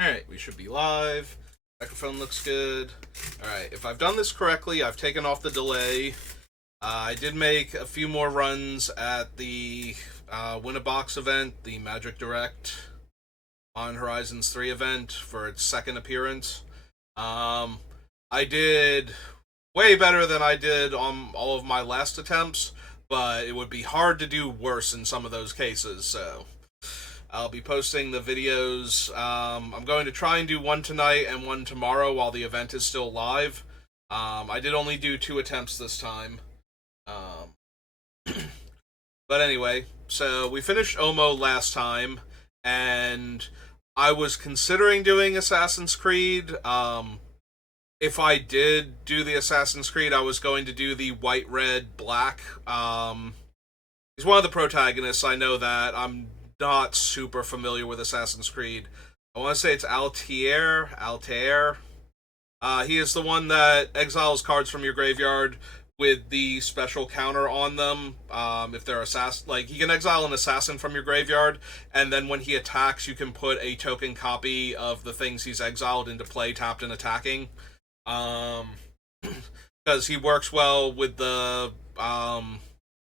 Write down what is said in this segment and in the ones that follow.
Alright, we should be live. Microphone looks good. Alright, if I've done this correctly, I've taken off the delay. I did make a few more runs at the Win a Box event, the Magic Direct on Horizons 3 event for its second appearance. I did way better than I did on all of my last attempts, but it would be hard to do worse in some of those cases, so I'll be posting the videos. I'm going to try and do one tonight and one tomorrow while the event is still live. I did only do 2 attempts this time. But anyway, so we finished Omo last time, and I was considering doing Assassin's Creed. If I did do the Assassin's Creed, I was going to do the white, red, black. He's one of the protagonists, I know that. I'm not super familiar with Assassin's Creed. I want to say it's Altair. He is the one that exiles cards from your graveyard with the special counter on them. If they're like he can exile an assassin from your graveyard, and then when he attacks, you can put a token copy of the things he's exiled into play, tapped and attacking. Because he works well with the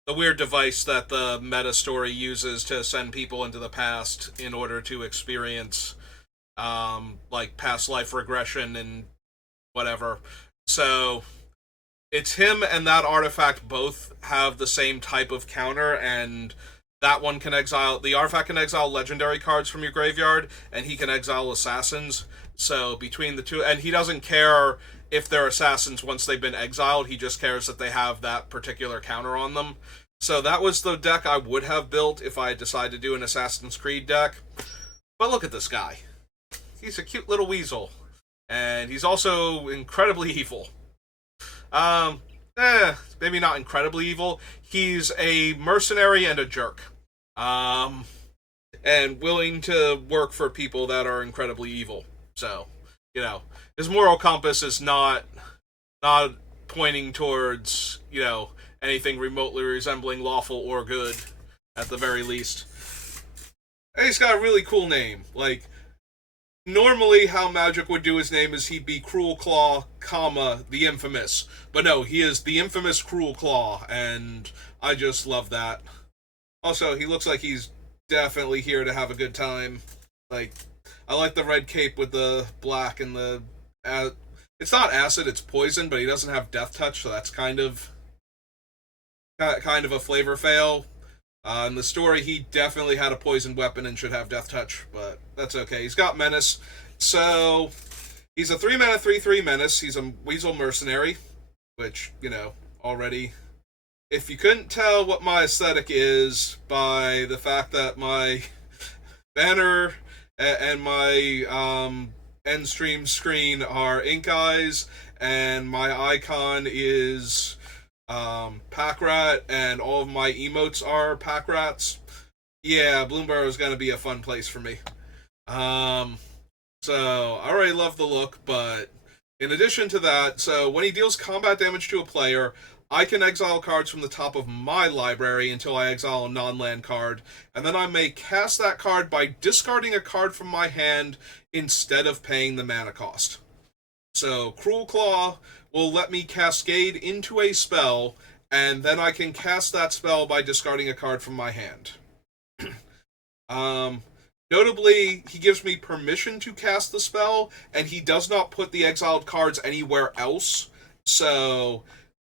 weird device that the meta story uses to send people into the past in order to experience like past life regression and whatever. So it's him and that artifact both have the same type of counter, and that one can exile, the artifact can exile legendary cards from your graveyard, and he can exile assassins. So between the two, and he doesn't care if they're assassins once they've been exiled, he just cares that they have that particular counter on them. So that was the deck I would have built if I had decided to do an Assassin's Creed deck. But look at this guy. He's a cute little weasel. And he's also incredibly evil. Maybe not incredibly evil. He's a mercenary and a jerk. And willing to work for people that are incredibly evil. So, you know, his moral compass is not pointing towards, you know, anything remotely resembling lawful or good, at the very least. And he's got a really cool name. Like, normally how Magic would do his name is he'd be Cruelclaw, comma, the infamous. But no, he is the infamous Cruelclaw, and I just love that. Also, he looks like he's definitely here to have a good time. Like, I like the red cape with the black and the... it's not acid, it's poison, but he doesn't have death touch, so that's kind of a flavor fail. In the story, he definitely had a poisoned weapon and should have death touch, but that's okay. He's got menace, so he's a 3-mana 3/3 menace. He's a weasel mercenary, which, you know, already... If you couldn't tell what my aesthetic is by the fact that my banner and my end stream screen are ink eyes, and my icon is pack rat, and all of my emotes are pack rats. Yeah, Bloomburrow is going to be a fun place for me. So I already love the look, but in addition to that, so when he deals combat damage to a player, I can exile cards from the top of my library until I exile a non-land card, and then I may cast that card by discarding a card from my hand instead of paying the mana cost. So Cruelclaw will let me cascade into a spell, and then I can cast that spell by discarding a card from my hand. Notably, he gives me permission to cast the spell, and he does not put the exiled cards anywhere else, so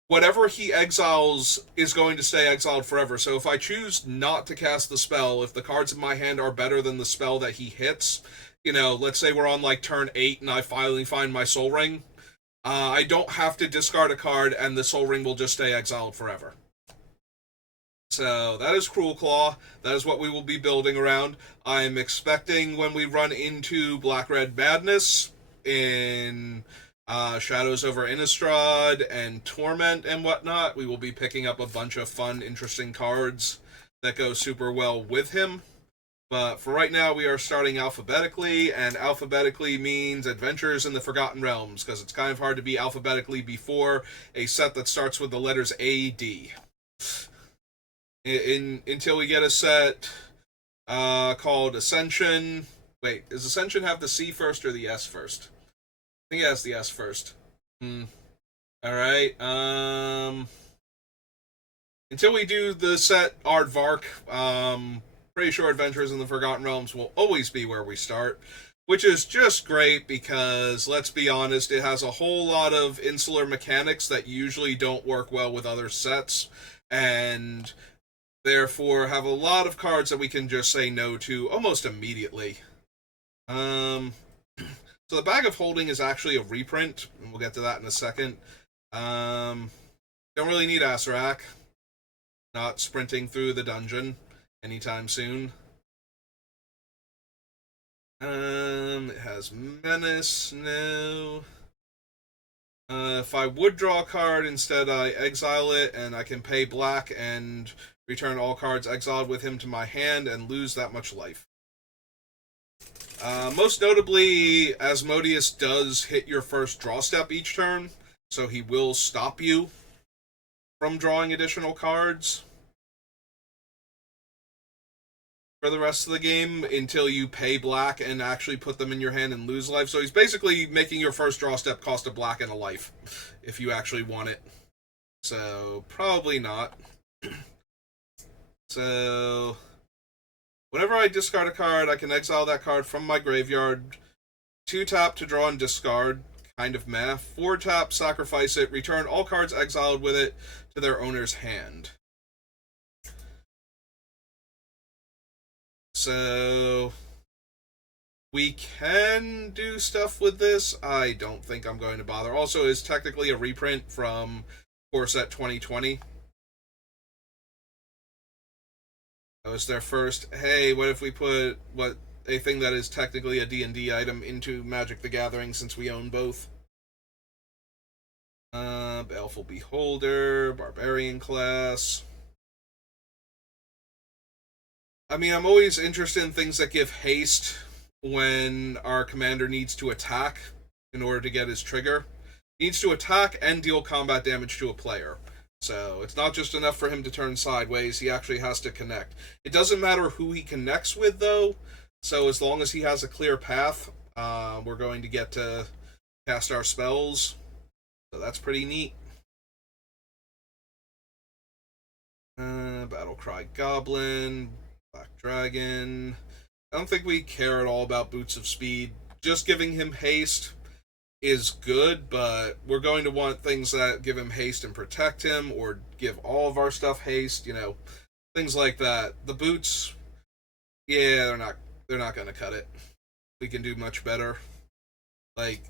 whatever he exiles is going to stay exiled forever. So if I choose not to cast the spell, if the cards in my hand are better than the spell that he hits, you know, let's say we're on like turn 8 and I finally find my Soul Ring, I don't have to discard a card and the Soul Ring will just stay exiled forever. So that is Cruelclaw. That is what we will be building around. I'm expecting when we run into Black-Red Madness in Shadows over Innistrad and Torment and whatnot, we will be picking up a bunch of fun, interesting cards that go super well with him. But for right now, we are starting alphabetically, and alphabetically means Adventures in the Forgotten Realms, because it's kind of hard to be alphabetically before a set that starts with the letters A-D. Until we get a set called Ascension, Wait, does Ascension have the C first or the S first? I think it has the S first. Hmm. Alright, until we do the set Aardvark, pretty sure Adventures in the Forgotten Realms will always be where we start, which is just great because, let's be honest, it has a whole lot of insular mechanics that usually don't work well with other sets, and therefore have a lot of cards that we can just say no to almost immediately. Um, so the Bag of Holding is actually a reprint, and we'll get to that in a second. Don't really need Asarak. Not sprinting through the dungeon anytime soon. It has Menace now. If I would draw a card, instead I exile it, and I can pay black and return all cards exiled with him to my hand and lose that much life. Most notably, Asmodeus does hit your first draw step each turn, so he will stop you from drawing additional cards for the rest of the game until you pay black and actually put them in your hand and lose life. So he's basically making your first draw step cost a black and a life if you actually want it. So probably not. So whenever I discard a card, I can exile that card from my graveyard. 2-tap to draw and discard, kind of meh. 4-tap, sacrifice it, return all cards exiled with it to their owner's hand. So we can do stuff with this. I don't think I'm going to bother. Also, it's technically a reprint from Core Set 2020. That was their first, hey, what if we put a thing that is technically a D&D item into Magic the Gathering since we own both? Baleful Beholder, Barbarian class. I mean, I'm always interested in things that give haste when our commander needs to attack in order to get his trigger. He needs to attack and deal combat damage to a player. So it's not just enough for him to turn sideways, he actually has to connect. It doesn't matter who he connects with, though, so as long as he has a clear path, we're going to get to cast our spells. So that's pretty neat. Battlecry Goblin, Black Dragon. I don't think we care at all about Boots of Speed. Just giving him haste is good, but we're going to want things that give him haste and protect him, or give all of our stuff haste, things like that. The boots, yeah, they're not gonna cut it. We can do much better. Like,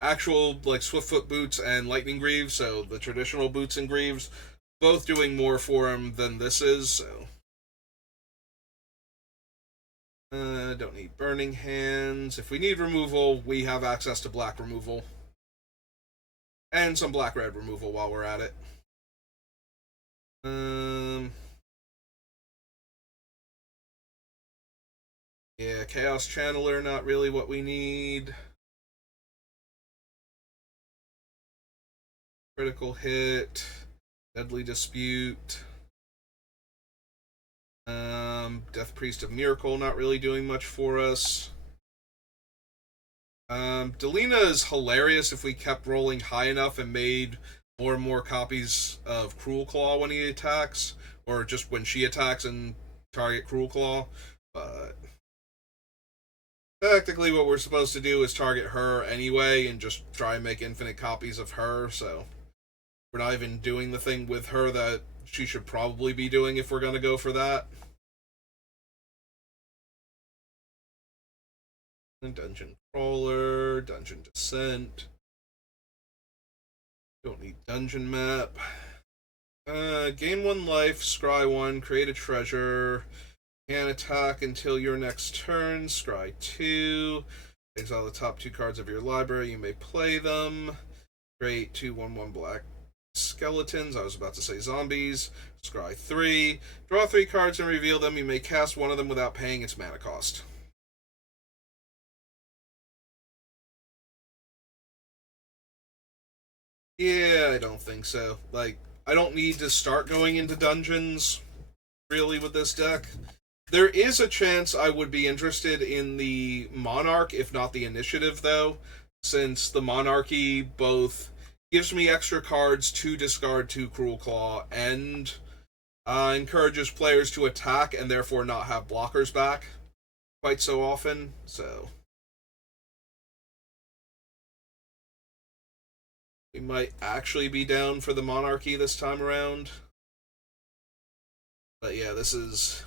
actual, like, Swiftfoot boots and Lightning Greaves, so the traditional boots and greaves, both doing more for him than this is, so. Don't need Burning Hands. If we need removal, we have access to black removal. And some black-red removal while we're at it. Yeah, Chaos Channeler, not really what we need. Critical Hit. Deadly Dispute. Death Priest of Miracle, not really doing much for us. Delina is hilarious if we kept rolling high enough and made more and more copies of Cruelclaw when he attacks, or just when she attacks and target Cruelclaw. But technically what we're supposed to do is target her anyway and just try and make infinite copies of her, so we're not even doing the thing with her that she should probably be doing if we're going to go for that. Dungeon Crawler, Dungeon Descent. Don't need Dungeon Map. Gain 1 life, scry 1, create a treasure. Can attack until your next turn, scry 2. Exile the top 2 cards of your library, you may play them. Create 2 1/1 black skeletons, I was about to say zombies. Scry 3. Draw 3 cards and reveal them, you may cast one of them without paying its mana cost. Yeah, I don't think so. Like, I don't need to start going into dungeons, really, with this deck. There is a chance I would be interested in the Monarch, if not the Initiative, though, since the Monarchy both gives me extra cards to discard to Cruelclaw and encourages players to attack and therefore not have blockers back quite so often. So we might actually be down for the Monarchy this time around. But yeah, this is.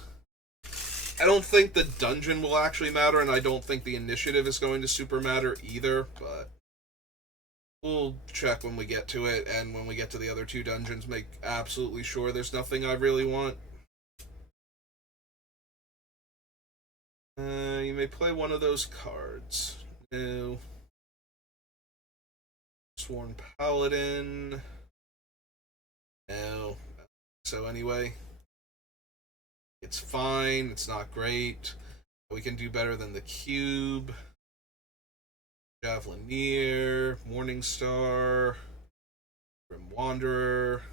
I don't think the dungeon will actually matter, and I don't think the initiative is going to super matter either, but we'll check when we get to it, and when we get to the other two dungeons, make absolutely sure there's nothing I really want. You may play one of those cards. No. Sworn Paladin. No. So anyway, it's fine. It's not great. We can do better than the Cube. Javelineer, Morningstar, Grim Wanderer.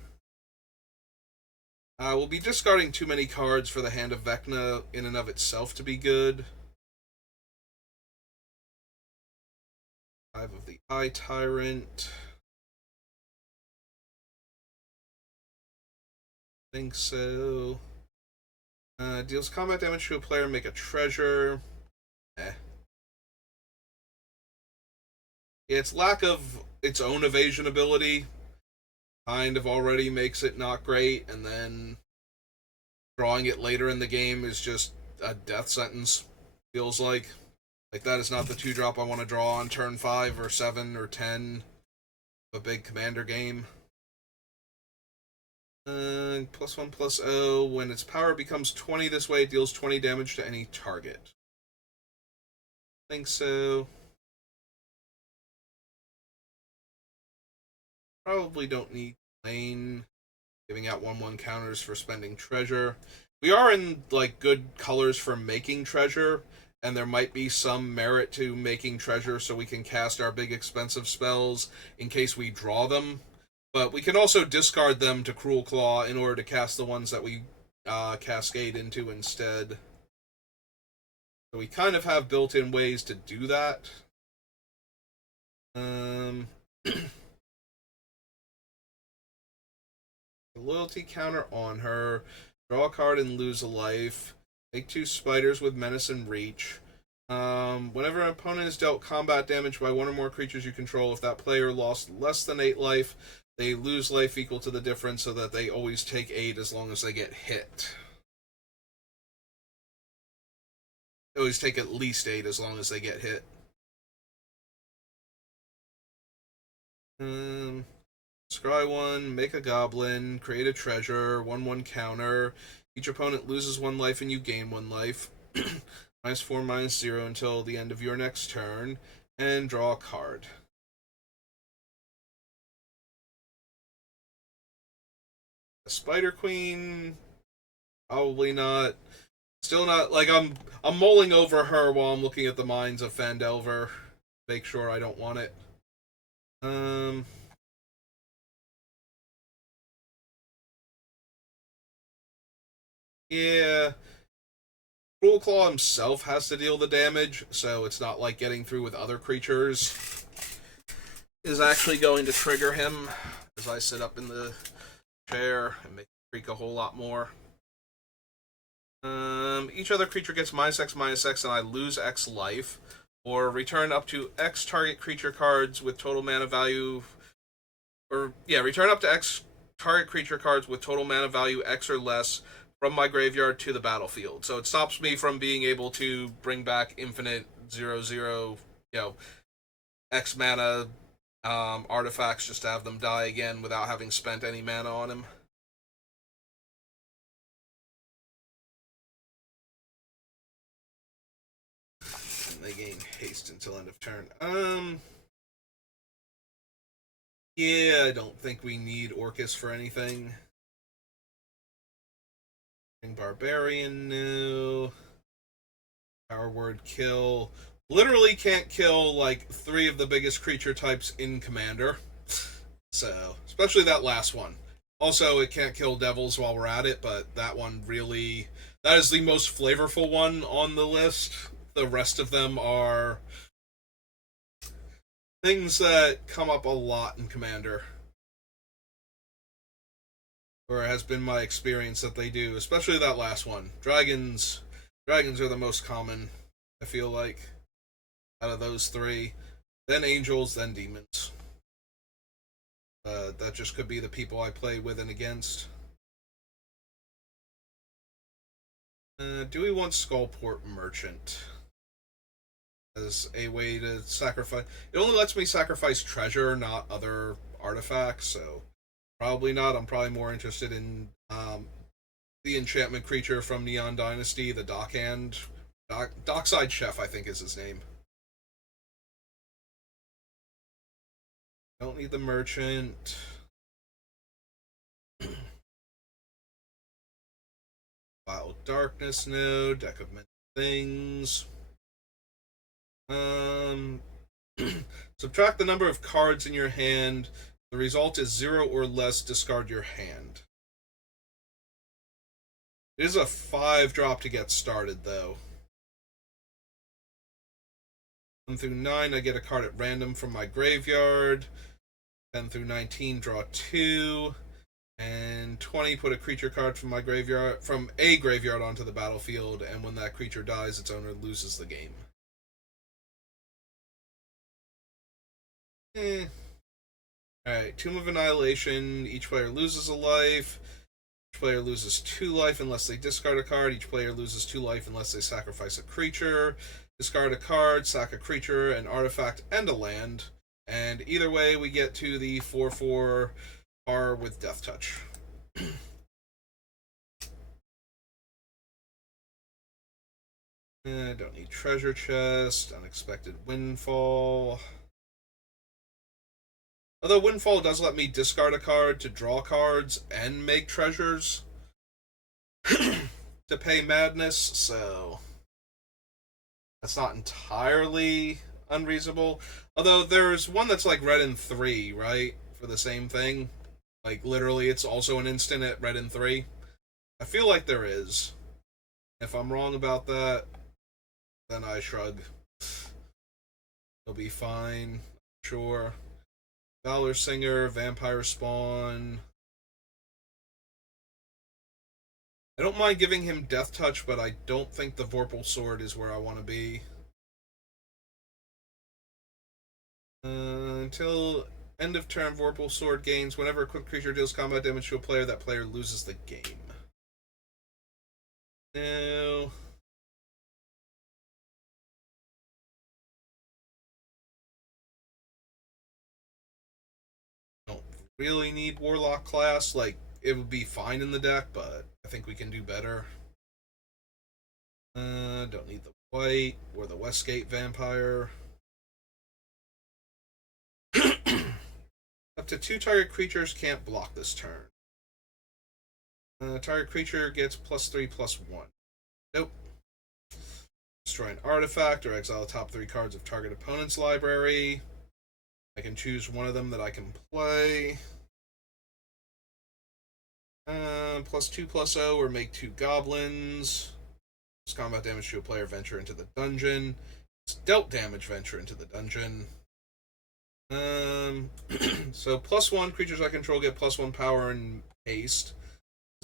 We'll be discarding too many cards for the Hand of Vecna in and of itself to be good. Five of the Eye Tyrant. Think so. Deals combat damage to a player, make a treasure. Its lack of its own evasion ability kind of already makes it not great, and then drawing it later in the game is just a death sentence, feels like. Like, that is not the 2-drop I want to draw on turn 5 or 7 or 10 of a big commander game. +1/+0. When its power becomes 20 this way, it deals 20 damage to any target. I think so. Probably don't need lane. Giving out 1/1 counters for spending treasure. We are in, like, good colors for making treasure, and there might be some merit to making treasure so we can cast our big expensive spells in case we draw them. But we can also discard them to Cruelclaw in order to cast the ones that we cascade into instead. So we kind of have built-in ways to do that. Loyalty counter on her. Draw a card and lose a life. Make 2 spiders with menace and reach. Whenever an opponent is dealt combat damage by one or more creatures you control, if that player lost less than 8 life, they lose life equal to the difference so that they always take 8 as long as they get hit. They always take at least 8 as long as they get hit. Scry 1, make a goblin, create a treasure, 1/1 counter. Each opponent loses 1 life and you gain 1 life. -4/-0 until the end of your next turn, and draw a card. A Spider Queen, probably not. Still not. Like, I'm mulling over her while I'm looking at the Mines of Phandelver. Make sure I don't want it. Yeah. Cruelclaw himself has to deal the damage, so it's not like getting through with other creatures is actually going to trigger him as I sit up in the chair and make it creak a whole lot more. Each other creature gets -X/-X and I lose X life, or return up to X target creature cards with total mana value, return up to X target creature cards with total mana value X or less from my graveyard to the battlefield. So it stops me from being able to bring back infinite 0/0, X mana artifacts just to have them die again without having spent any mana on him. And they gain haste until end of turn. Yeah, I don't think we need Orcus for anything. Barbarian, no. Power word kill. Literally can't kill, like, 3 of the biggest creature types in Commander. So, especially that last one. Also, it can't kill devils while we're at it, but that one really That is the most flavorful one on the list. The rest of them are things that come up a lot in Commander, or has been my experience that they do, especially that last one. Dragons are the most common, I feel like, out of those three. Then angels, then demons. That just could be the people I play with and against. Do we want Skullport Merchant as a way to sacrifice? It only lets me sacrifice treasure, not other artifacts, so probably not. I'm probably more interested in the enchantment creature from Neon Dynasty, the Dockside Chef, I think is his name. Don't need the merchant. Wild Darkness, no. Deck of Many Things. Subtract the number of cards in your hand. The result is 0 or less. Discard your hand. It is a 5-drop to get started, though. 1 through 9, I get a card at random from my graveyard. 10 through 19, draw 2. And 20, put a creature card from my graveyard, from a graveyard onto the battlefield, and when that creature dies, its owner loses the game. Alright, Tomb of Annihilation. Each player loses a life. Each player loses 2 life unless they discard a card. Each player loses 2 life unless they sacrifice a creature. Discard a card, sack a creature, an artifact, and a land. And either way, we get to the 4/4 R with Death Touch. Don't need Treasure Chest, Unexpected Windfall. Although Windfall does let me discard a card to draw cards and make treasures to pay Madness, so that's not entirely unreasonable. Although there's one that's like red and 3, right? For the same thing. Like literally it's also an instant at red and 3. I feel like there is. If I'm wrong about that, then I shrug. It'll be fine. Sure. Valor Singer, Vampire Spawn. I don't mind giving him Death Touch, but I don't think the Vorpal Sword is where I want to be. Until end of turn, Vorpal Sword gains whenever a quick creature deals combat damage to a player, that player loses the game. No. Don't really need Warlock class. Like, it would be fine in the deck, but I think we can do better. Don't need the white or the Westgate Vampire. Up to 2 target creatures can't block this turn. Target creature gets +3/+1. Nope. Destroy an artifact or exile the top 3 cards of target opponent's library. I can choose one of them that I can play. +2/+0 or make 2 goblins. It's combat damage to a player, venture into the dungeon. It's dealt damage, venture into the dungeon. So +1 creatures I control get +1 power and haste.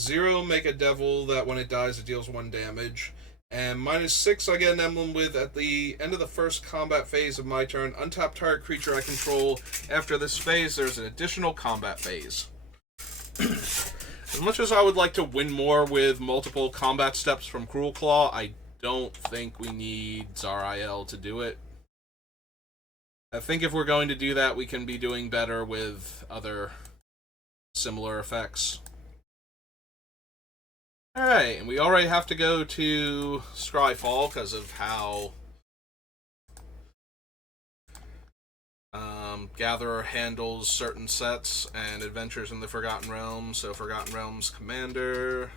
0, make a devil that when it dies it deals 1 damage. And -6, I get an emblem with at the end of the first combat phase of my turn. Untap target creature I control. After this phase, there's an additional combat phase. As much as I would like to win more with multiple combat steps from Cruelclaw, I don't think we need Zariel to do it. I think if we're going to do that, we can be doing better with other similar effects. Alright, and we already have to go to Scryfall because of how Gatherer handles certain sets and Adventures in the Forgotten Realms. So Forgotten Realms Commander.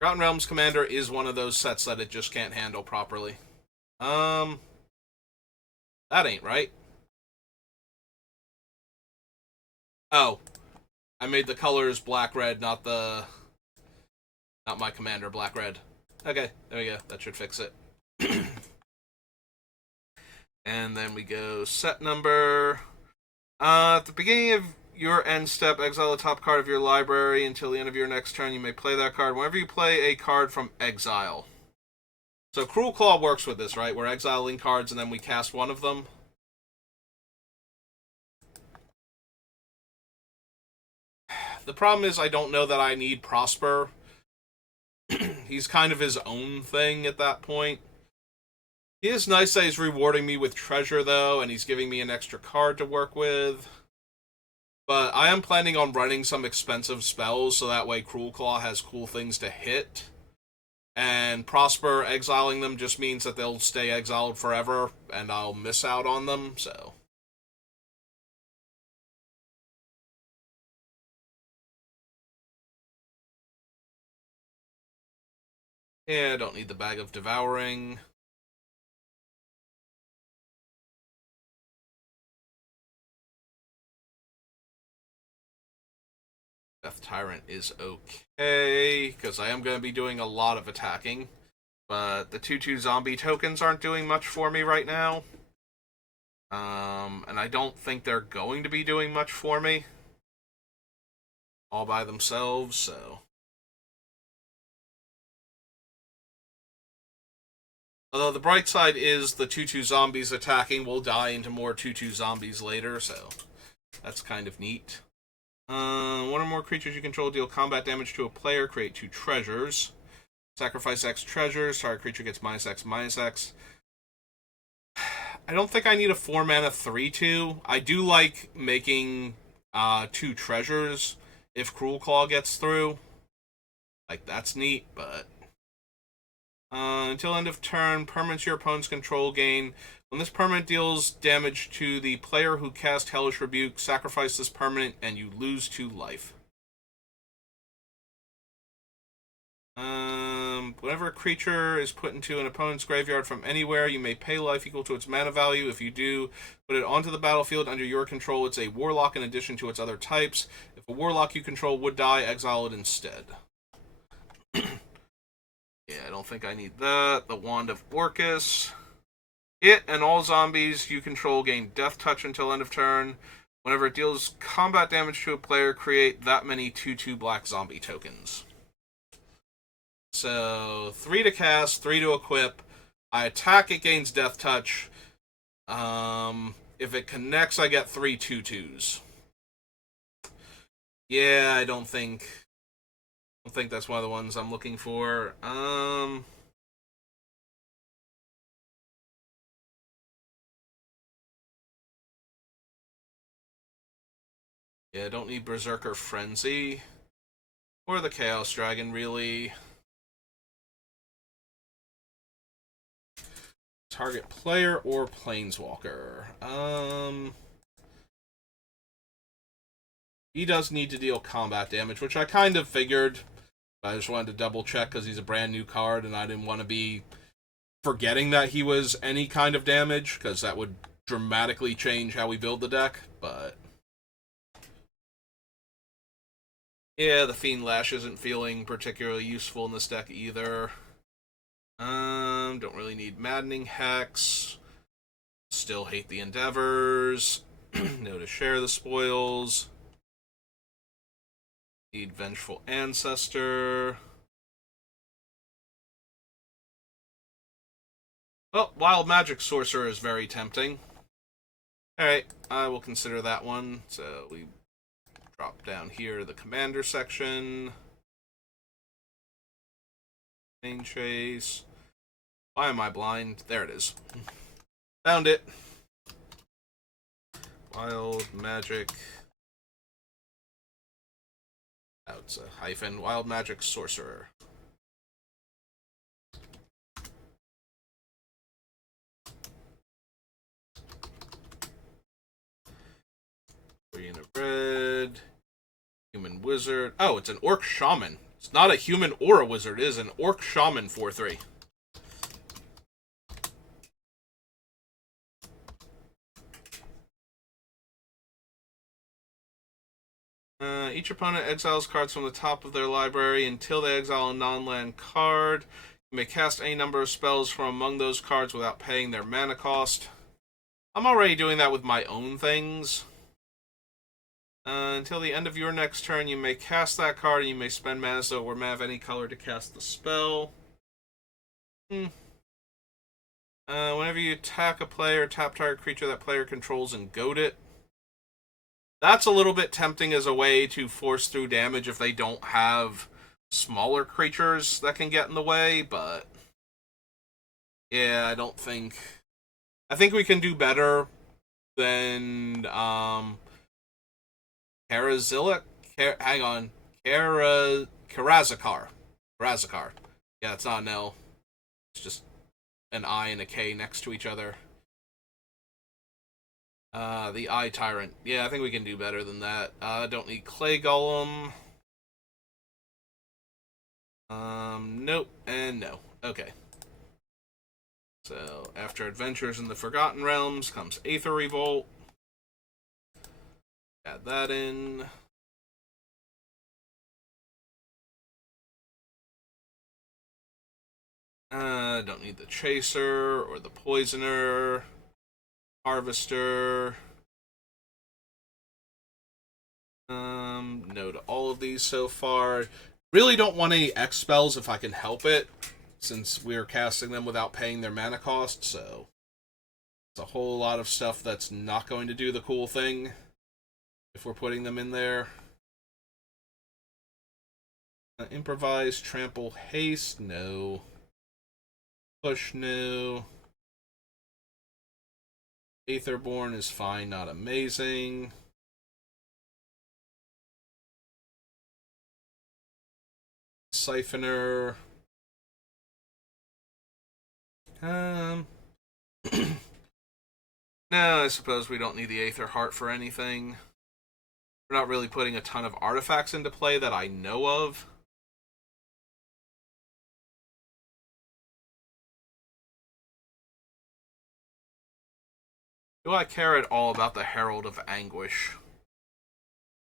Forgotten Realms Commander is one of those sets that it just can't handle properly. That ain't right. Oh. I made the colors black-red, not the Not my commander, black-red. Okay, there we go. That should fix it. And then we go set number. At the beginning of your end step, exile the top card of your library until the end of your next turn. You may play that card whenever you play a card from exile. So Cruelclaw works with this, right? We're exiling cards and then we cast one of them. The problem is I don't know that I need Prosper. He's kind of his own thing at that point. It is nice that he's rewarding me with treasure, though, and he's giving me an extra card to work with. But I am planning on running some expensive spells, so that way Cruelclaw has cool things to hit. And Prosper exiling them just means that they'll stay exiled forever, and I'll miss out on them, so... Yeah, I don't need the Bag of Devouring. Death Tyrant is okay, because I am going to be doing a lot of attacking. But the 2/2 zombie tokens aren't doing much for me right now. And I don't think they're going to be doing much for me. All by themselves, so... Although the bright side is the 2/2 zombies attacking will die into more 2/2 zombies later, so that's kind of neat. One or more creatures you control deal combat damage to a player, create 2 treasures. Sacrifice X treasures, target creature gets -X/-X. I don't think I need a 4-mana 3/2. I do like making 2 treasures if Cruelclaw gets through. Like, that's neat, but... until end of turn, permanents your opponent's control gain. When this permanent deals damage to the player who cast Hellish Rebuke, sacrifice this permanent and you lose 2 life. Whenever a creature is put into an opponent's graveyard from anywhere, you may pay life equal to its mana value. If you do, put it onto the battlefield under your control. It's a warlock in addition to its other types. If a warlock you control would die, exile it instead. Yeah, I don't think I need that. The Wand of Orcus. It and all zombies you control gain Death Touch until end of turn. Whenever it deals combat damage to a player, create that many 2/2 black zombie tokens. So, 3 to cast, 3 to equip. I attack, it gains Death Touch. If it connects, I get 3 2/2s. Yeah, I don't think that's one of the ones I'm looking for. Yeah, I don't need Berserker Frenzy. Or the Chaos Dragon, really. Target player or planeswalker. He does need to deal combat damage, which I kind of figured. I just wanted to double check because he's a brand new card, and I didn't want to be forgetting that he was any kind of damage, because that would dramatically change how we build the deck, but... Yeah, the Fiend Lash isn't feeling particularly useful in this deck either. Don't really need Maddening Hex. Still hate the Endeavors. No to share the spoils. Need Vengeful Ancestor. Well, Wild Magic Sorcerer is very tempting. Alright, I will consider that one. So we drop down here to the Commander section. Main Chase. Why am I blind? There it is. Found it. Wild Magic. Oh, it's a hyphen. Wild Magic Sorcerer. Green and red. Human Wizard. Oh, it's an Orc Shaman. It's not a human or a wizard. It is an Orc Shaman 4/3. Each opponent exiles cards from the top of their library until they exile a non-land card. You may cast any number of spells from among those cards without paying their mana cost. I'm already doing that with my own things. Until the end of your next turn, you may cast that card, and you may spend mana so or mana of any color to cast the spell. Whenever you attack a player, tap target creature that player controls and goad it. That's a little bit tempting as a way to force through damage if they don't have smaller creatures that can get in the way, but yeah, I don't think... I think we can do better than Karazillik? Hang on. Karazakar. Karazakar. Yeah, it's not an L. It's just an I and a K next to each other. The Eye Tyrant. Yeah, I think we can do better than that. Don't need Clay Golem. Nope, and no. Okay. So, after Adventures in the Forgotten Realms comes Aether Revolt. Add that in. Don't need the Chaser or the Poisoner. Harvester. No to all of these so far. Really don't want any X spells if I can help it, since we're casting them without paying their mana cost, so it's a whole lot of stuff that's not going to do the cool thing if we're putting them in there. Improvise, Trample, Haste, no. Push, no. Aetherborn is fine, not amazing. Siphoner. No, I suppose we don't need the Aether Heart for anything. We're not really putting a ton of artifacts into play that I know of. Do I care at all about the Herald of Anguish?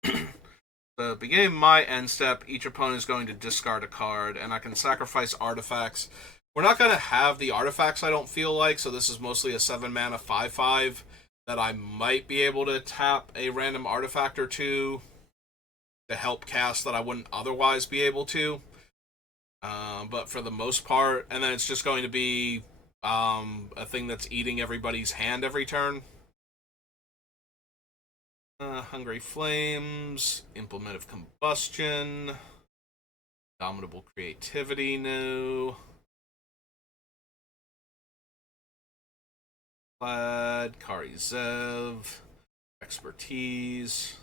The beginning of my end step, each opponent is going to discard a card, and I can sacrifice artifacts. We're not going to have the artifacts, I don't feel like, so this is mostly a 7-mana 5/5 that I might be able to tap a random artifact or two to help cast that I wouldn't otherwise be able to. But for the most part, and then it's just going to be a thing that's eating everybody's hand every turn. Hungry Flames, Implement of Combustion, Dominable Creativity, no. Plaid, Kari Zev, Expertise,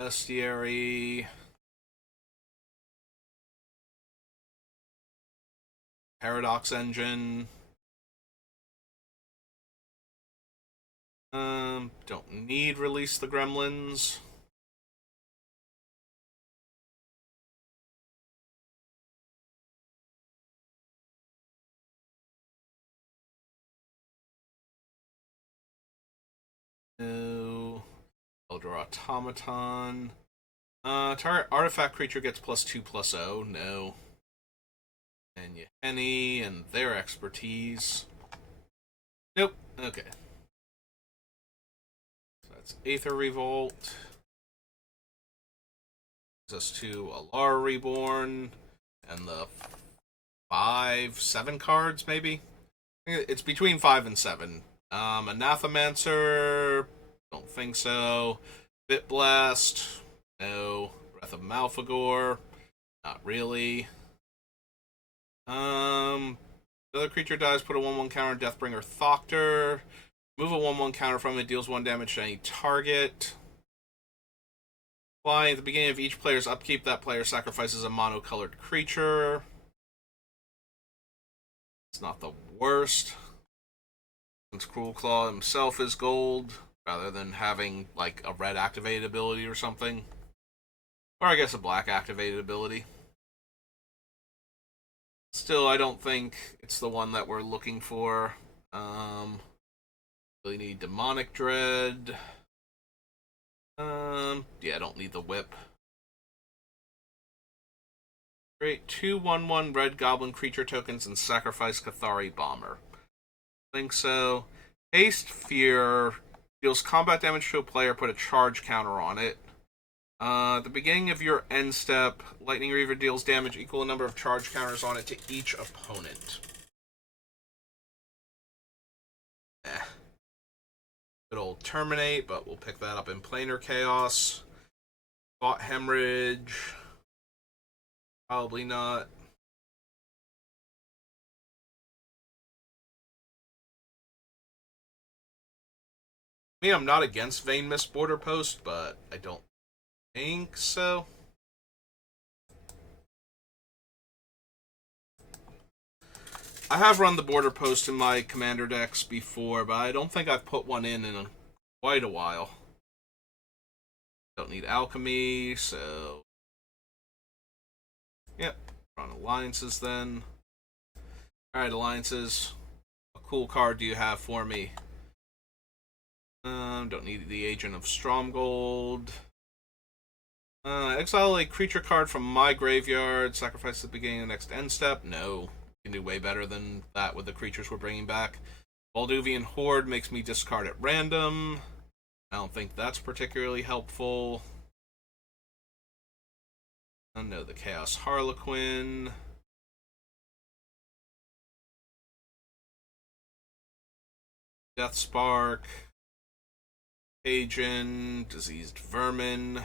Bestiary, Paradox Engine. Don't need Release the Gremlins. No. Elder Automaton. Target artifact creature gets +2/+0. No. And Yahenni and their expertise. Nope. Okay. So that's Aether Revolt. Brings us to Alara Reborn. And the 5-7 cards, maybe? It's between 5 and 7. Anathemancer. Don't think so. Bit Blast. No. Breath of Malfagor. Not really. The other creature dies, put a 1/1 counter on Deathbringer Thoctor. Move a 1/1 counter from it, deals 1 damage to any target. Flying at the beginning of each player's upkeep, that player sacrifices a monocolored creature. It's not the worst, since Cruelclaw himself is gold, rather than having, like, a red activated ability or something. Or I guess a black activated ability. Still, I don't think it's the one that we're looking for. Really need Demonic Dread. Yeah, I don't need the whip. Create 2/1/1 red goblin creature tokens and sacrifice Cathari Bomber. Think so. Haste Fear deals combat damage to a player, put a charge counter on it. At the beginning of your end step, Lightning Reaver deals damage equal to number of charge counters on it to each opponent. Eh. Good old Terminate, but we'll pick that up in Planar Chaos. Thought Hemorrhage. Probably not. I mean, I'm not against Vein Mist Border Post, but I don't think so. I have run the Border Post in my commander decks before, but I don't think I've put one in quite a while. Don't need Alchemy, so... Yep, run Alliances then. Alright, Alliances. What cool card do you have for me? Don't need the Agent of Stromgold. Exile a creature card from my graveyard. Sacrifice at the beginning of the next end step. No. You can do way better than that with the creatures we're bringing back. Balduvian Horde makes me discard at random. I don't think that's particularly helpful. No, the Chaos Harlequin. Death Spark. Agent. Diseased Vermin.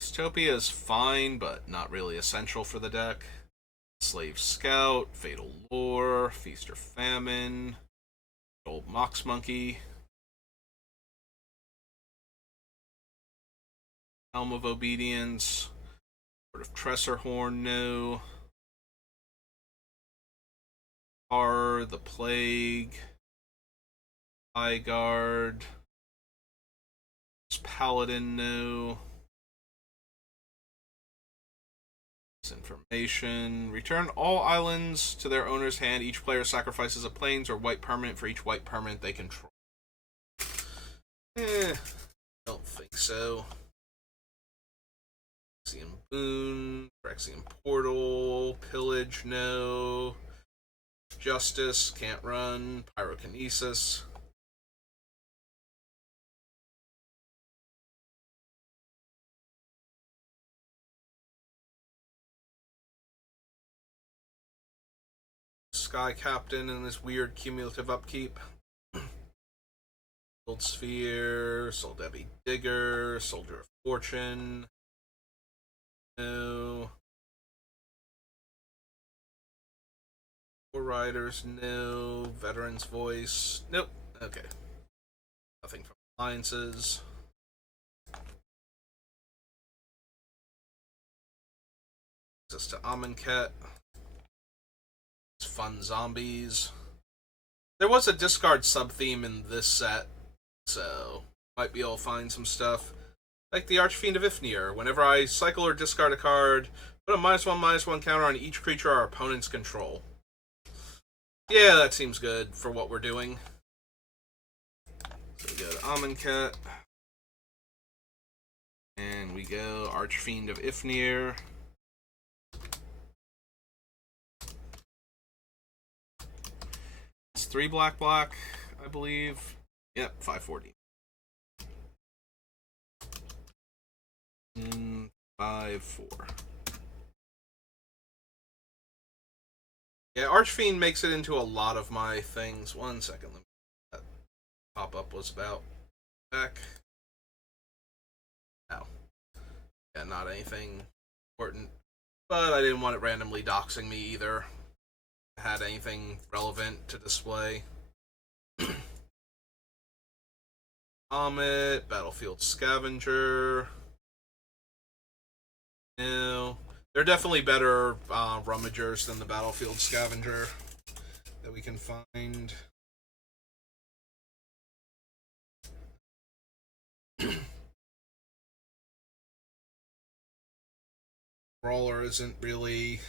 Dystopia is fine, but not really essential for the deck. Slave Scout, Fatal Lore, Feast or Famine, Old Mox Monkey, Helm of Obedience, Sword of Tressorhorn, no. Har, the Plague, High Guard, Paladin, no. Information. Return all islands to their owner's hand. Each player sacrifices a plains or white permanent for each white permanent they control. Don't think so. Phyrexian Boon, Phyrexian Portal, Pillage, no. Justice, can't run. Pyrokinesis. Sky Captain and this weird cumulative upkeep. Gold Sphere, Soul Debbie Digger, Soldier of Fortune. No. War Riders, no. Veteran's Voice, nope. Okay. Nothing from Alliances. Access to Amonkhet. It's fun zombies. There was a discard sub-theme in this set, so might be able to find some stuff. Like the Archfiend of Ifnir. Whenever I cycle or discard a card, put a -1/-1 counter on each creature our opponents control. Yeah, that seems good for what we're doing. So we go to Amonkhet. And we go Archfiend of Ifnir. It's 3 black, I believe. Yep, 540. 5/4. Yeah, Archfiend makes it into a lot of my things. 1 second, let me that pop-up was about back. Oh. Yeah, not anything important. But I didn't want it randomly doxing me either. Had anything relevant to display. Comet, Battlefield Scavenger. No. They're definitely better rummagers than the Battlefield Scavenger that we can find. Brawler isn't really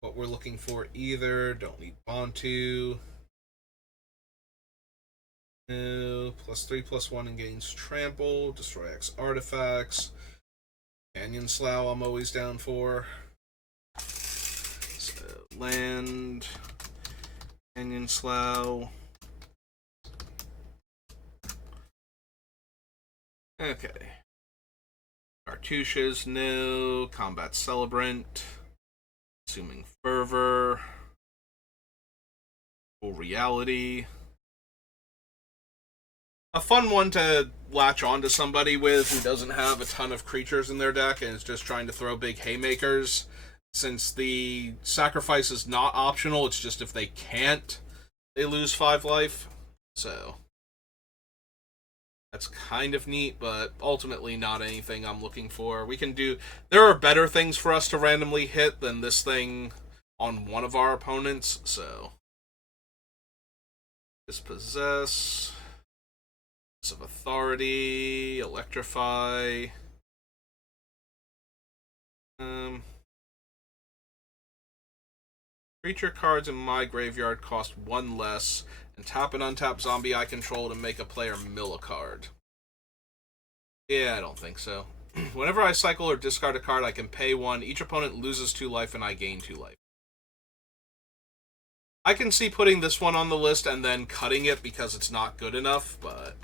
what we're looking for either. Don't need Bantu. No. +3/+1 and gains trample. Destroy X artifacts. Canyon Slough I'm always down for. So, land. Canyon Slough. Okay. Cartouches, no. Combat Celebrant. Assuming Fervor. Full Reality. A fun one to latch onto somebody with who doesn't have a ton of creatures in their deck and is just trying to throw big haymakers. Since the sacrifice is not optional, it's just if they can't, they lose 5 life. So that's kind of neat, but ultimately not anything I'm looking for. We can do... There are better things for us to randomly hit than this thing on one of our opponents, so... Dispossess... of Authority... Electrify... Creature cards in my graveyard cost 1 less, and tap an untapped zombie I control to make a player mill a card. Yeah, I don't think so. Whenever I cycle or discard a card, I can pay 1. Each opponent loses 2 life, and I gain 2 life. I can see putting this one on the list and then cutting it because it's not good enough, but...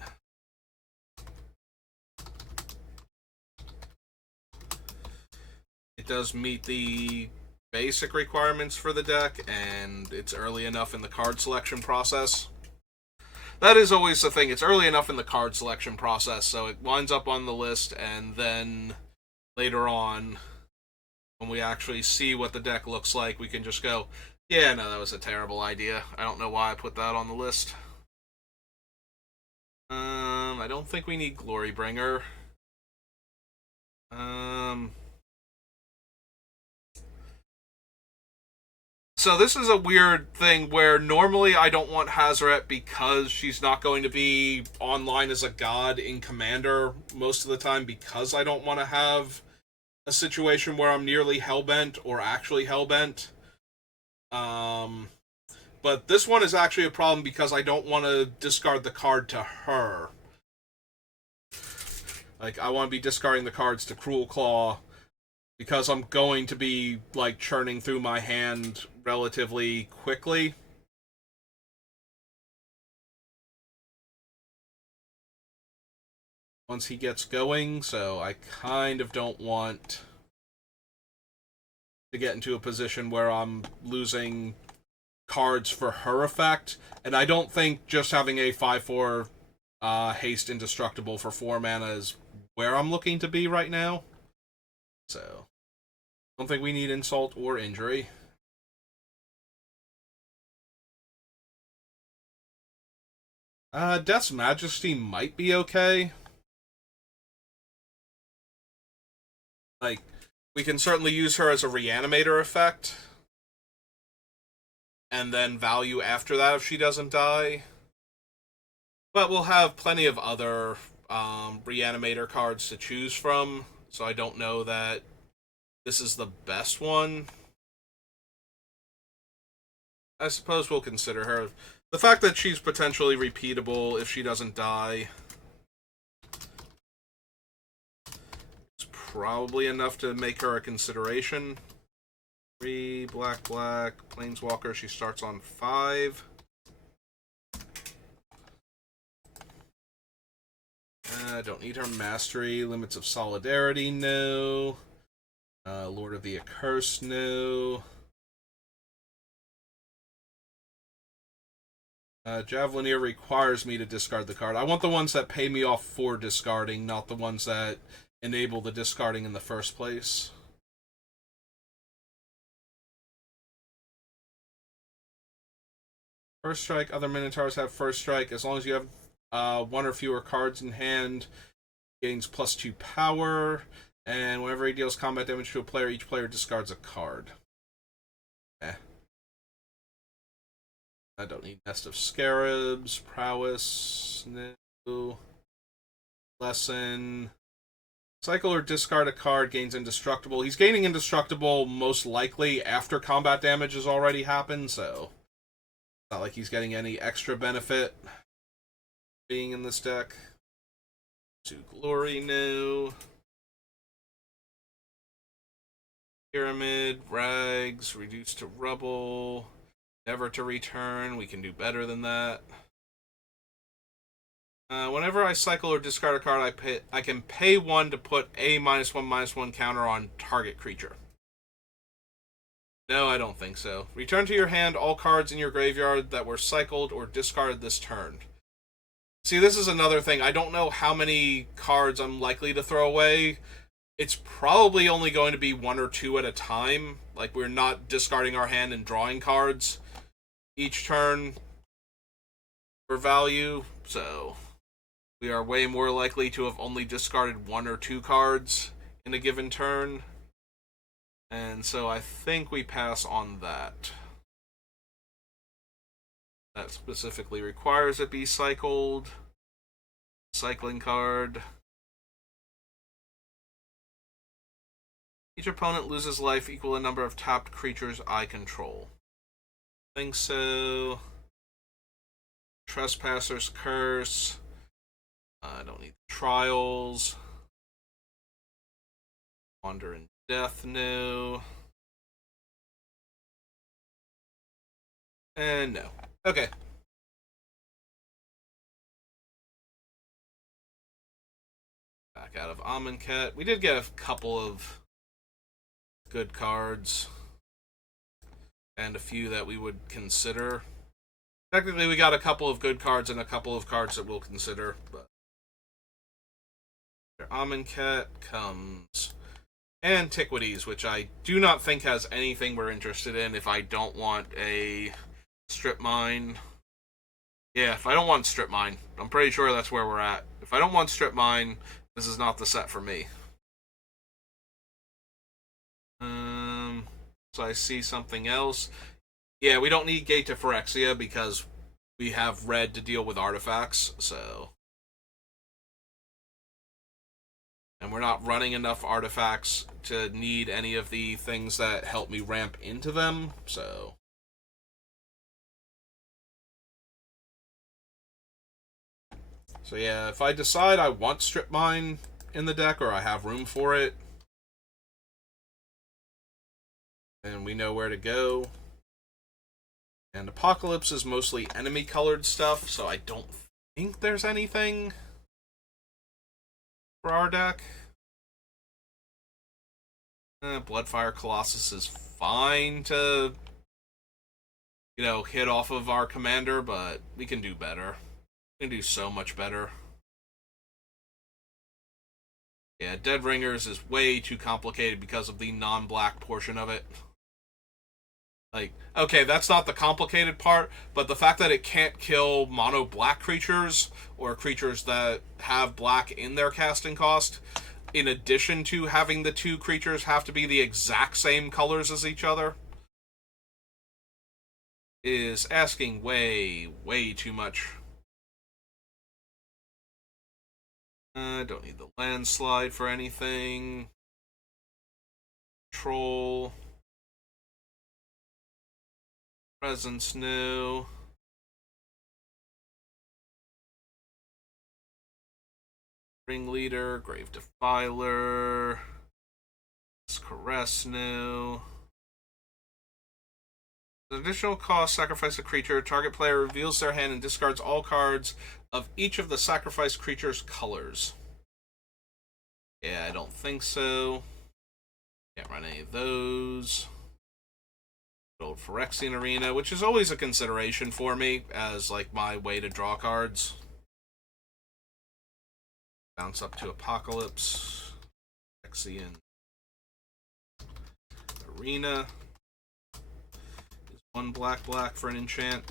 It does meet the basic requirements for the deck, and it's early enough in the card selection process. That is always the thing, it's early enough in the card selection process, so it winds up on the list, and then later on, when we actually see what the deck looks like, we can just go, yeah, no, that was a terrible idea. I don't know why I put that on the list. I don't think we need Glorybringer. So this is a weird thing where normally I don't want Hazoret because she's not going to be online as a god in Commander most of the time, because I don't want to have a situation where I'm nearly hellbent or actually hellbent. But this one is actually a problem because I don't want to discard the card to her. Like, I want to be discarding the cards to Cruelclaw because I'm going to be, like, churning through my hand relatively quickly. Once he gets going, so I kind of don't want to get into a position where I'm losing cards for her effect, and I don't think just having a 5/4 haste indestructible for 4 mana is where I'm looking to be right now. So, don't think we need insult or injury. Death's Majesty might be okay. Like, we can certainly use her as a reanimator effect. And then value after that if she doesn't die. But we'll have plenty of other reanimator cards to choose from, so I don't know that this is the best one. I suppose we'll consider her. The fact that she's potentially repeatable if she doesn't die is probably enough to make her a consideration. 3, black, Planeswalker, she starts on 5. Don't need her mastery. Limits of Solidarity, no. Lord of the Accursed, no. Javelineer requires me to discard the card. I want the ones that pay me off for discarding, not the ones that enable the discarding in the first place. First strike, other Minotaurs have first strike. As long as you have 1 or fewer cards in hand, gains +2 power, and whenever he deals combat damage to a player, each player discards a card. I don't need Nest of Scarabs, Prowess, no. Lesson. Cycle or discard a card, gains Indestructible. He's gaining Indestructible most likely after combat damage has already happened, so it's not like he's getting any extra benefit. being in this deck. To Glory, no. Pyramid, Rags, Reduce to Rubble, Never to Return. We can do better than that. Whenever I cycle or discard a card, I can pay 1 to put a -1/-1 counter on target creature. No, I don't think so. Return to your hand all cards in your graveyard that were cycled or discarded this turn. See, this is another thing. I don't know how many cards I'm likely to throw away. It's probably only going to be 1 or 2 at a time. Like, we're not discarding our hand and drawing cards each turn for value. So, we are way more likely to have only discarded 1 or 2 cards in a given turn. And so I think we pass on that. That specifically requires it be cycled. Cycling card. Each opponent loses life equal to the number of tapped creatures I control. I think so. Trespasser's Curse. I don't need Trials. Wander in Death, no. And no. Okay. Back out of Amonkhet. We did get a couple of good cards. And a few that we would consider. Technically, we got a couple of good cards and a couple of cards that we'll consider. But Amonkhet comes Antiquities, which I do not think has anything we're interested in if I don't want a Strip Mine. Yeah, if I don't want Strip Mine, I'm pretty sure that's where we're at. If I don't want Strip Mine, this is not the set for me. So I see something else. Yeah, we don't need Gate to Phyrexia because we have red to deal with artifacts, so... And we're not running enough artifacts to need any of the things that help me ramp into them, so... So yeah, if I decide I want Strip Mine in the deck, or I have room for it, then we know where to go. And Apocalypse is mostly enemy-colored stuff, so I don't think there's anything for our deck. Bloodfire Colossus is fine to, hit off of our commander, but we can do better. We can do so much better. Yeah, Dead Ringers is way too complicated because of the non-black portion of it. Like, okay, that's not the complicated part, but the fact that it can't kill mono black creatures or creatures that have black in their casting cost, in addition to having the 2 creatures have to be the exact same colors as each other, is asking way, way too much. I don't need the Landslide for anything. Troll. Presence, no. Ringleader, Grave Defiler. Caress, no. Additional cost, sacrifice a creature. Target player reveals their hand and discards all cards of each of the sacrificed creature's colors. Yeah, I don't think so. Can't run any of those. Old Phyrexian Arena, which is always a consideration for me as like my way to draw cards. Bounce up to Apocalypse. Phyrexian Arena. Is 1 black for an enchant.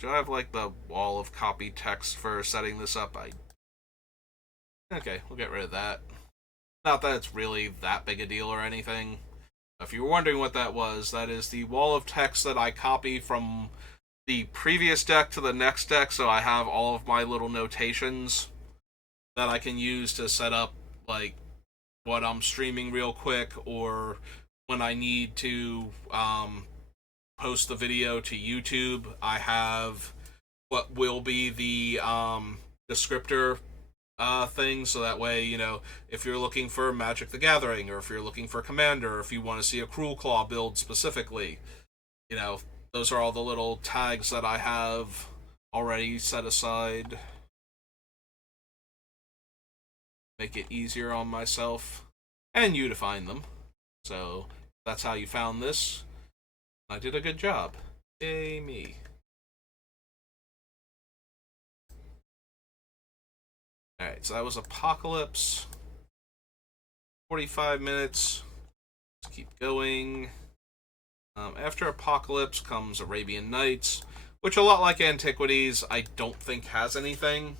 Do I have like the wall of copy text for setting this up? Okay, we'll get rid of that. Not that it's really that big a deal or anything. If you were wondering what that was, that is the wall of text that I copy from the previous deck to the next deck, so I have all of my little notations that I can use to set up, like, what I'm streaming real quick, or when I need to post the video to YouTube, I have what will be the descriptor thing, so that way, you know, if you're looking for Magic the Gathering, or if you're looking for Commander, or if you want to see a Cruelclaw build specifically, you know, those are all the little tags that I have already set aside. Make it easier on myself and you to find them. So, that's how you found this. I did a good job. Yay me. Alright, so that was Apocalypse. 45 minutes. Let's keep going. After Apocalypse comes Arabian Nights, which, a lot like Antiquities, I don't think has anything.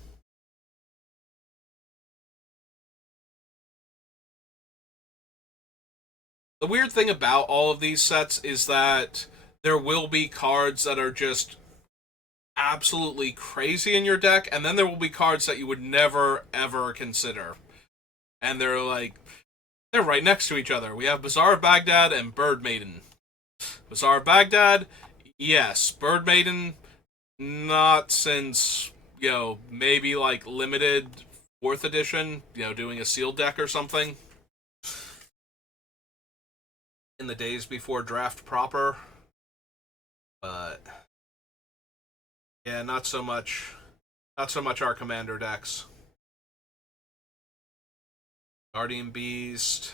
The weird thing about all of these sets is that there will be cards that are just absolutely crazy in your deck, and then there will be cards that you would never, ever consider. And they're right next to each other. We have Bazaar of Baghdad and Bird Maiden. Bazaar of Baghdad, yes. Bird Maiden, not since, you know, maybe like limited 4th edition, you know, doing a sealed deck or something. In the days before draft proper. But yeah, not so much our Commander decks. Guardian Beast,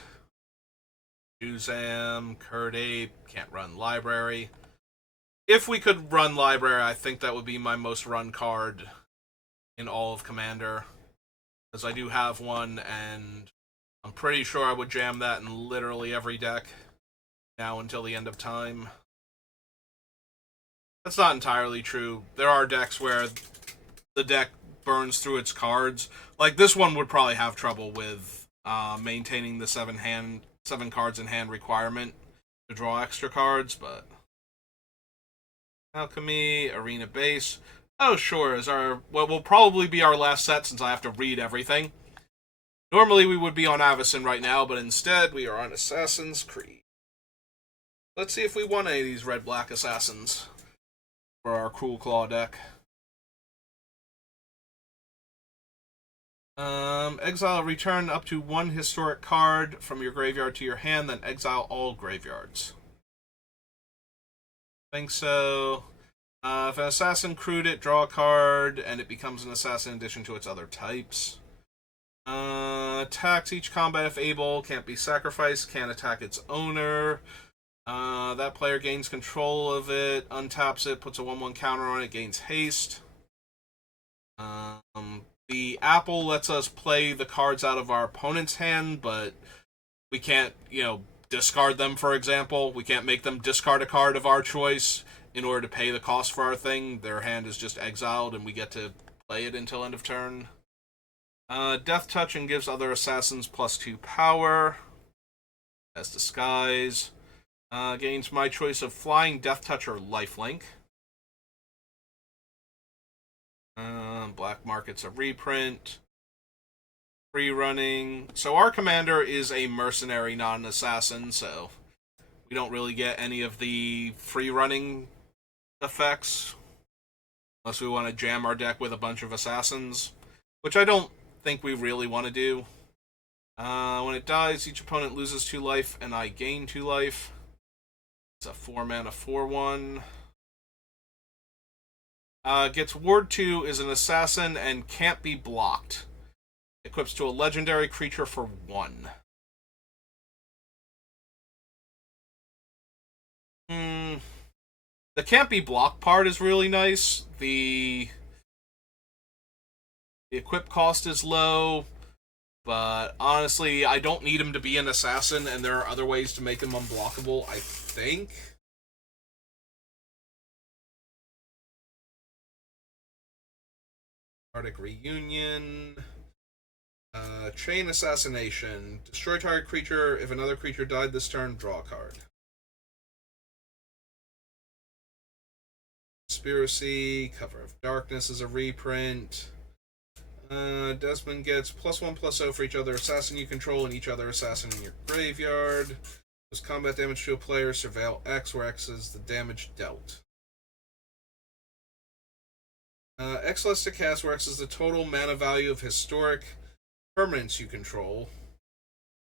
Juzam, Curd Ape, can't run Library. If we could run Library, I think that would be my most run card in all of Commander. Because I do have one, and I'm pretty sure I would jam that in literally every deck now until the end of time. That's not entirely true. There are decks where the deck burns through its cards. Like, this one would probably have trouble with maintaining the 7 cards in hand requirement to draw extra cards, but Alchemy, Arena Base. Oh, sure, is what will probably be our last set since I have to read everything. Normally we would be on Avacyn right now, but instead we are on Assassin's Creed. Let's see if we won any of these red-black assassins for our Cruelclaw deck. Exile, return up to 1 historic card from your graveyard to your hand, then exile all graveyards. I think so. If an assassin crewed it, draw a card, and it becomes an assassin in addition to its other types. Attacks each combat if able, can't be sacrificed, can't attack its owner. That player gains control of it, untaps it, puts a 1/1 counter on it, gains haste. The apple lets us play the cards out of our opponent's hand, but we can't, you know, discard them, for example. We can't make them discard a card of our choice in order to pay the cost for our thing. Their hand is just exiled, and we get to play it until end of turn. Death Touch and gives other assassins +2 power. As Disguise. Gains my choice of Flying, Death Touch, or Lifelink. Black Market's a reprint. Free running. So our commander is a mercenary, not an assassin, so we don't really get any of the free running effects. Unless we want to jam our deck with a bunch of assassins. Which I don't think we really want to do. When it dies, each opponent loses 2 life, and I gain 2 life. It's a 4-mana 4/1. Gets Ward 2, is an assassin, and can't be blocked. Equips to a legendary creature for 1. The can't be blocked part is really nice. The equip cost is low, but honestly, I don't need him to be an assassin, and there are other ways to make him unblockable, I think. Arctic Reunion. Chain Assassination. Destroy target creature. If another creature died this turn, draw a card. Conspiracy. Cover of Darkness is a reprint. Desmond gets +1/+0 for each other assassin you control and each other assassin in your graveyard. Does combat damage to a player, surveil X, where X is the damage dealt. X lets to cast, where X is the total mana value of historic permanents you control.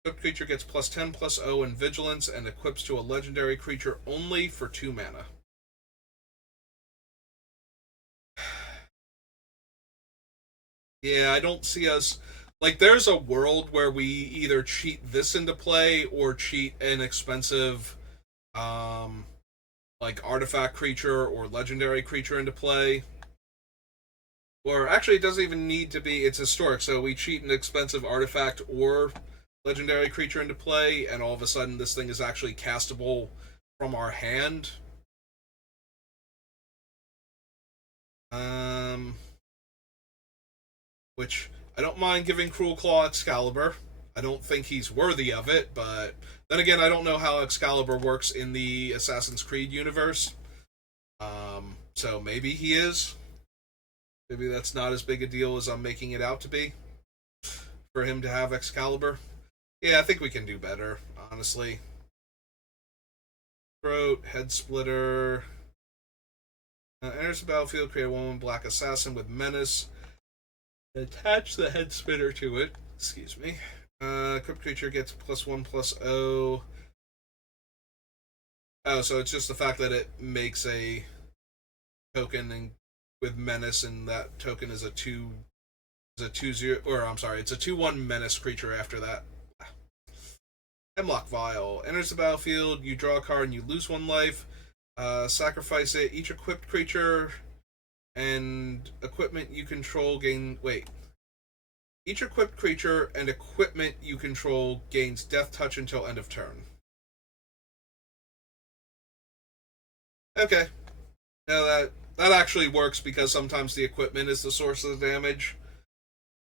Equipped creature gets +10/+0 in vigilance and equips to a legendary creature only for 2 mana. Yeah, I don't see us. Like, there's a world where we either cheat this into play or cheat an expensive, like, artifact creature or legendary creature into play. Or actually, it doesn't even need to be. It's historic, so we cheat an expensive artifact or legendary creature into play, and all of a sudden, this thing is actually castable from our hand. Which I don't mind giving Cruelclaw Excalibur. I don't think he's worthy of it, but then again, I don't know how Excalibur works in the Assassin's Creed universe. So maybe he is. Maybe that's not as big a deal as I'm making it out to be for him to have Excalibur. Yeah, I think we can do better, honestly. Throat, Head Splitter. Enters the battlefield, create a 1/1 black assassin with menace. Attach the Head Splitter to it. Excuse me. Equipped creature gets +1/+0. Oh, so it's just the fact that it makes a token and with menace, and that token is a 2/0, or I'm sorry, it's a 2/1 menace creature after that. Hemlock Vial. Enters the battlefield, you draw a card and you lose 1 life. Sacrifice it. Each equipped creature and equipment you control gain... Wait. Each equipped creature and equipment you control gains Death Touch until end of turn. Okay. Now that actually works, because sometimes the equipment is the source of the damage.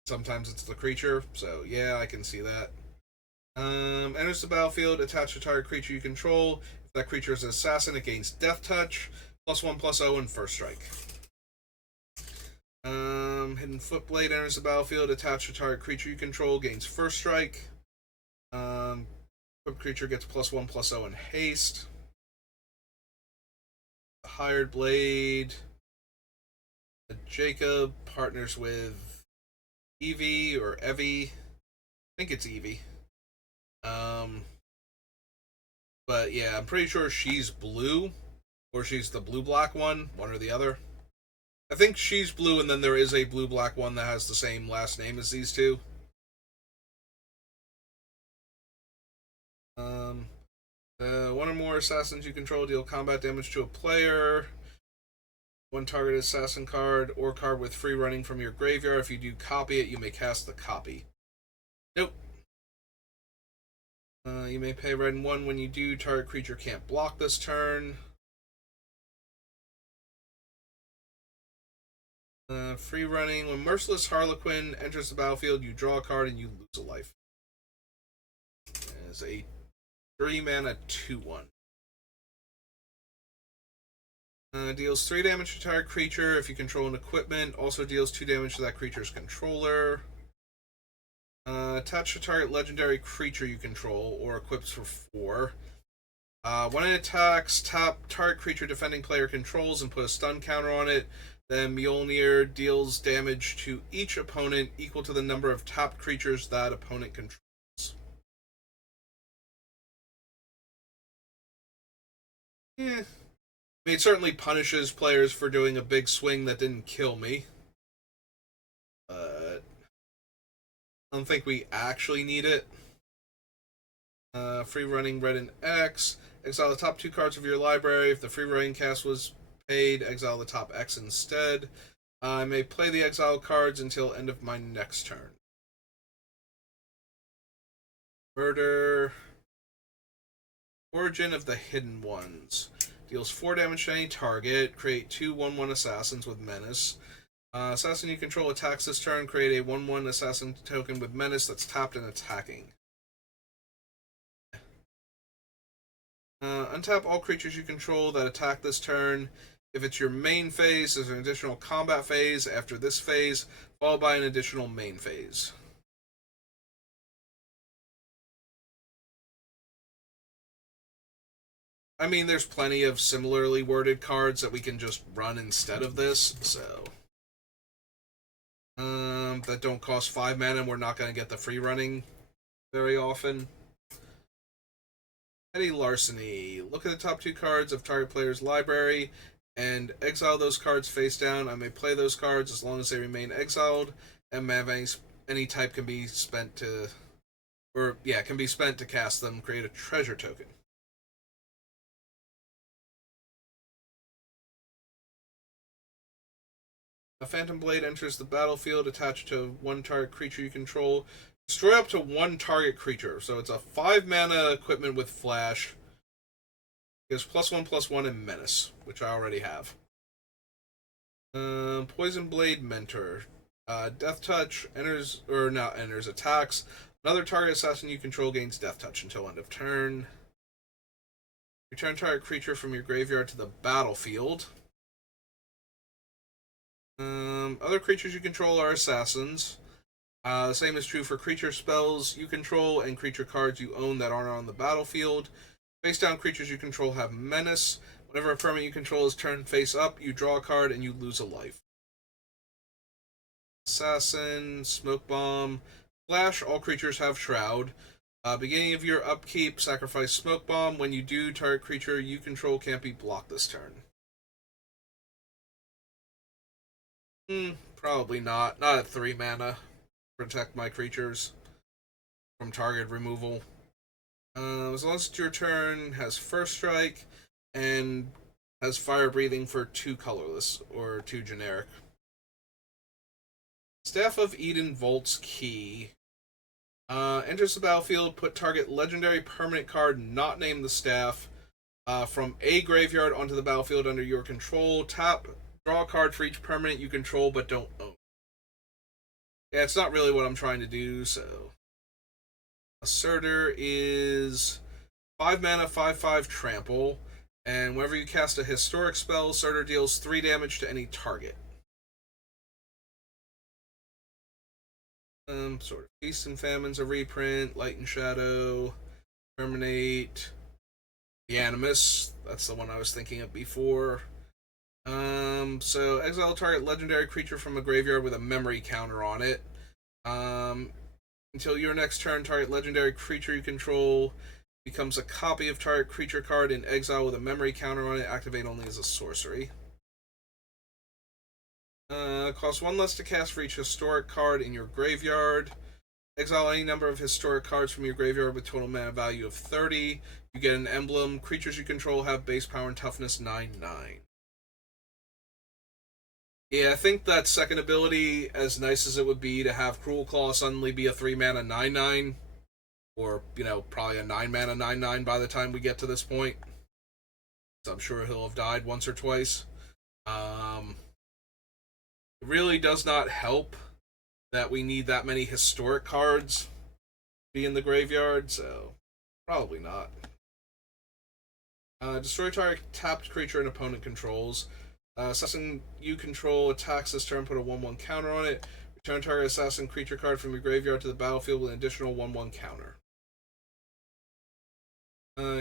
Sometimes it's the creature, so yeah, I can see that. Enters the battlefield, attach a target creature you control. If that creature is an assassin, it gains Death Touch, +1/+0, and first strike. Hidden Footblade enters the battlefield, attach a target creature you control, gains first strike. Equipped creature gets +1/+0 and haste. The Hired Blade. Jacob partners with Evie or Evie. I think it's Evie. But yeah, I'm pretty sure she's blue, or she's the blue-black one or the other. I think she's blue, and then there is a blue-black one that has the same last name as these two. One or more assassins you control deal combat damage to a player. 1 targeted assassin card or card with free running from your graveyard. If you do copy it, you may cast the copy. Nope. You may pay red and 1 when you do. Target creature can't block this turn. Free running. When Merciless Harlequin enters the battlefield, you draw a card and you lose a life. As a 3-mana 2/1. Deals 3 damage to target creature if you control an equipment. Also deals 2 damage to that creature's controller. Attach a target legendary creature you control, or equips for 4. When it attacks, tap target creature defending player controls and put a stun counter on it. Then Mjolnir deals damage to each opponent equal to the number of tapped creatures that opponent controls. I mean, it certainly punishes players for doing a big swing that didn't kill me. But I don't think we actually need it. Free running red and X. Exile the top 2 cards of your library. If the free running cast was paid, exile the top X instead. I may play the exile cards until end of my next turn. Murder. Origin of the Hidden Ones. Deals 4 damage to any target. Create 2 1/1 assassins with menace. Assassin you control attacks this turn. Create a 1/1 assassin token with menace that's tapped and attacking. Untap all creatures you control that attack this turn. If it's your main phase, there's an additional combat phase after this phase, followed by an additional main phase. I mean, there's plenty of similarly worded cards that we can just run instead of this, so. That don't cost 5 mana, and we're not going to get the free running very often. Petty Larceny. Look at the top 2 cards of target player's library and exile those cards face down. I may play those cards as long as they remain exiled, and mana any type can be spent to, can be spent to cast them. Create a treasure token. A Phantom Blade enters the battlefield attached to 1 target creature you control. Destroy up to 1 target creature. So it's a 5 mana equipment with flash. Gives +1/+1 and menace, which I already have. Poison Blade Mentor. Death Touch attacks. Another target assassin you control gains Death Touch until end of turn. Return target creature from your graveyard to the battlefield. Other creatures you control are assassins. The same is true for creature spells you control and creature cards you own that aren't on the battlefield. Face down creatures you control have menace. Whenever a permanent you control is turned face up, you draw a card and you lose a life. Assassin, Smoke Bomb, Flash, all creatures have Shroud. Beginning of your upkeep, sacrifice Smoke Bomb. When you do, target creature you control can't be blocked this turn. Probably not. Not at 3 mana. Protect my creatures from target removal. As long as it's your turn, has First Strike, and has Fire Breathing for 2 colorless, or 2 generic. Staff of Eden Volt's Key. Enters the battlefield, put target legendary permanent card not named the staff from a graveyard onto the battlefield under your control. Tap, draw a card for each permanent you control but don't own. Yeah, it's not really what I'm trying to do, so. Asserter is 5 mana, 5/5 trample, and whenever you cast a historic spell, Asserter deals 3 damage to any target. Sort of Feast and Famine's a reprint, Light and Shadow, Terminate, the Animus, that's the one I was thinking of before. So exile target legendary creature from a graveyard with a memory counter on it. Until your next turn, target legendary creature you control becomes a copy of target creature card in exile with a memory counter on it. Activate only as a sorcery. Costs 1 less to cast for each historic card in your graveyard. Exile any number of historic cards from your graveyard with total mana value of 30. You get an emblem. Creatures you control have base power and toughness 9/9. Yeah, I think that second ability, as nice as it would be to have Cruelclaw suddenly be a 3 mana 9/9, or, probably a 9 mana 9/9 by the time we get to this point. So I'm sure he'll have died once or twice. It really does not help that we need that many historic cards be in the graveyard, so probably not. Destroy target tapped creature an opponent controls. Assassin you control attacks this turn, put a 1/1 counter on it. Return target assassin creature card from your graveyard to the battlefield with an additional 1/1 counter.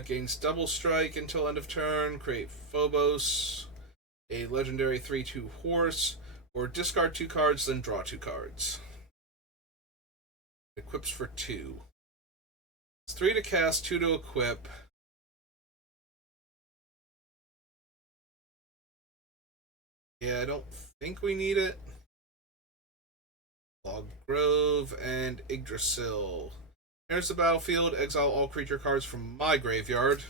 Gains double strike until end of turn. Create Phobos, a legendary 3/2 horse, or discard 2 cards, then draw 2 cards. Equips for 2. It's 3 to cast, 2 to equip. Yeah, I don't think we need it. Log Grove and Yggdrasil. Enters the battlefield, exile all creature cards from my graveyard.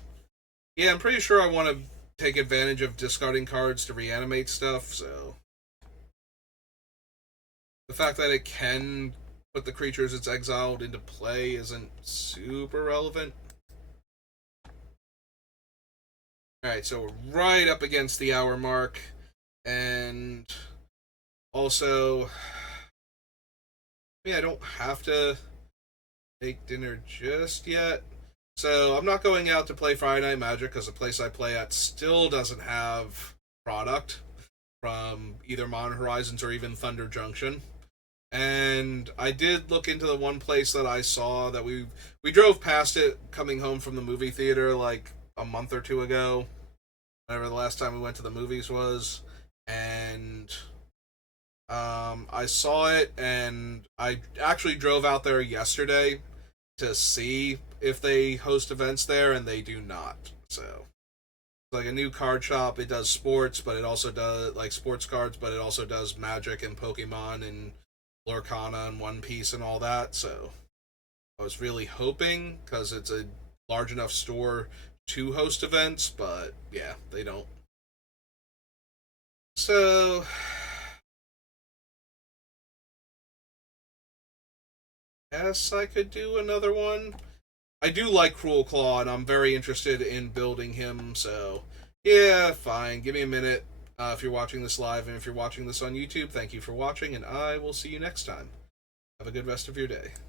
Yeah, I'm pretty sure I want to take advantage of discarding cards to reanimate stuff, so. The fact that it can put the creatures it's exiled into play isn't super relevant. Alright, so we're right up against the hour mark. And also, I don't have to make dinner just yet. So I'm not going out to play Friday Night Magic because the place I play at still doesn't have product from either Modern Horizons or even Thunder Junction. And I did look into the one place that I saw that we drove past it coming home from the movie theater like a month or two ago, whenever the last time we went to the movies was, and I saw it, and I actually drove out there yesterday to see if they host events there, and they do not. So like a new card shop. It does sports, but it also does like sports cards, but it also does Magic and Pokemon and Lorcana and One Piece and all that. So I was really hoping because it's a large enough store to host events, but yeah, they don't. So yes, I could do another one. I do like Cruelclaw, and I'm very interested in building him. So yeah, fine. Give me a minute. If you're watching this live, and if you're watching this on YouTube, thank you for watching, and I will see you next time. Have a good rest of your day.